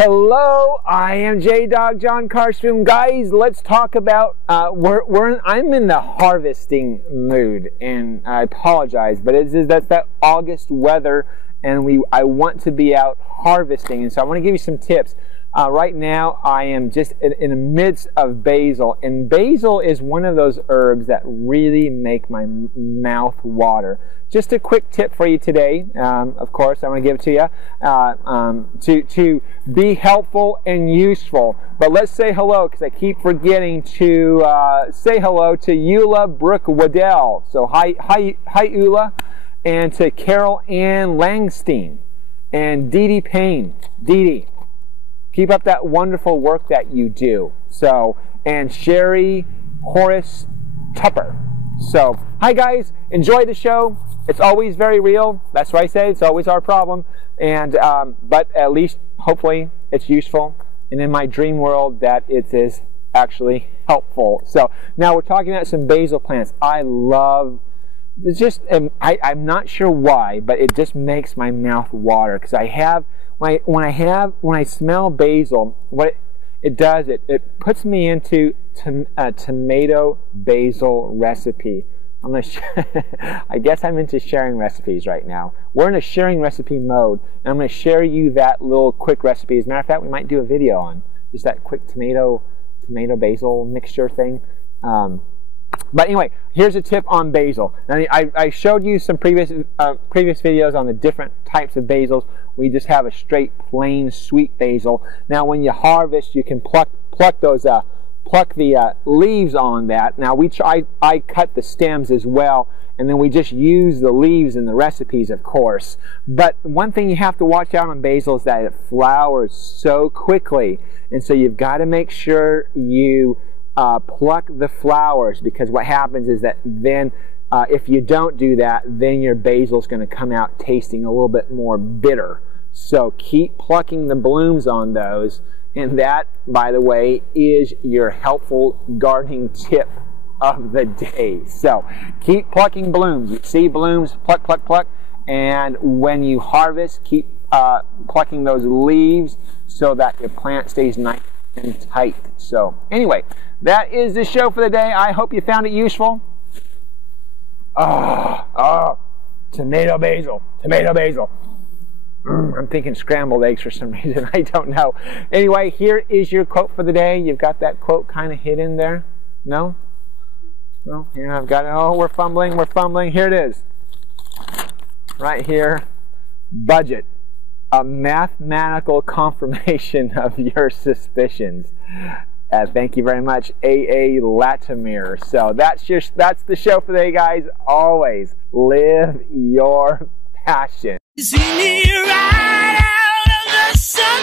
Hello, I am J-Dog John Karstrom. Guys, let's talk about, I'm in the harvesting mood, and I apologize, but that's that August weather, and I want to be out harvesting, and so I want to give you some tips. Right now, I am just in the midst of basil, and basil is one of those herbs that really make my mouth water. Just a quick tip for you today. Of course, I'm going to give it to you to be helpful and useful. But let's say hello, because I keep forgetting to say hello to Eula Brooke Waddell. So hi Eula, and to Carol Ann Langstein and Dee Dee Payne. Dee Dee, keep up that wonderful work that you do. So, and Sherry Horace Tupper. So, hi guys, enjoy the show. It's always very real. That's what I say. It's always our problem. And but at least, hopefully, it's useful. And in my dream world, that it is actually helpful. So now we're talking about some basil plants. I love. It's just I'm not sure why, but it just makes my mouth water because I have when I smell basil, what it does, it puts me into a tomato basil recipe. I guess I'm into sharing recipes right now. We're in a sharing recipe mode, and I'm going to share you that little quick recipe. As a matter of fact, we might do a video on just that quick tomato basil mixture thing. But anyway, here's a tip on basil. Now, I showed you some previous videos on the different types of basils. We just have a straight, plain, sweet basil. Now, when you harvest, you can pluck the leaves on that. Now, I cut the stems as well, and then we just use the leaves in the recipes, of course. But one thing you have to watch out on basil is that it flowers so quickly, and so you've got to make sure you pluck the flowers, because what happens is that then if you don't do that, then your basil is going to come out tasting a little bit more bitter. So keep plucking the blooms on those, and that, by the way, is your helpful gardening tip of the day. So keep plucking blooms. You see blooms, pluck, pluck, pluck, and when you harvest, keep plucking those leaves so that your plant stays nice and tight. So anyway, that is the show for the day. I hope you found it useful. Tomato basil. I'm thinking scrambled eggs for some reason. I don't know. Anyway, here is your quote for the day. You've got that quote kind of hidden there. No? No? Here I've got it. Oh, we're fumbling. Here it is. Right here. Budget. A mathematical confirmation of your suspicions. Thank you very much, A.A. Latimer. So that's the show for today, guys. Always live your passion. See me right out of the sun.